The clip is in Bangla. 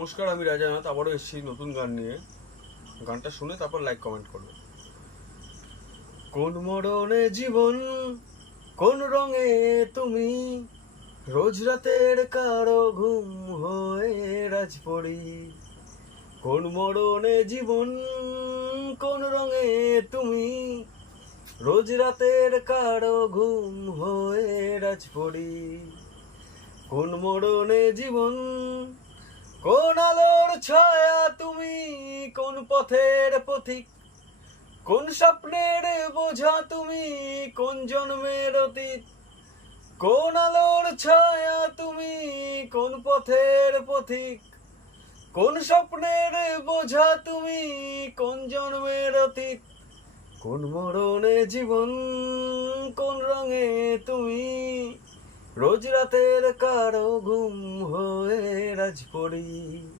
নমস্কার, আমি রাজানাথ আবারও এসেছি নতুন গান নিয়ে। গানটা শুনে তারপর লাইক কমেন্ট করবে। কোন মরণে জীবন, কোন রঙে তুমি, রোজ রাতের কারো ঘুম হয়ে রাজপরি। কোন মরণে জীবন, কোন রঙে তুমি, রোজ রাতের কারো ঘুম হয়ে রাজপরি। কোন মরণে জীবন, কোন আলোর ছায়া তুমি, কোন পথের পথিক, কোন স্বপ্নের বোঝা তুমি, কোন জন্মের অতীত। কোন আলোর ছায়া তুমি, কোন পথের পথিক, কোন স্বপ্নের বোঝা তুমি, কোন জন্মের অতীত। কোন মরণে জীবন, কোন রঙে তুমি, রোজ রাতের কারো ঘুম হয়ে রাজপরি।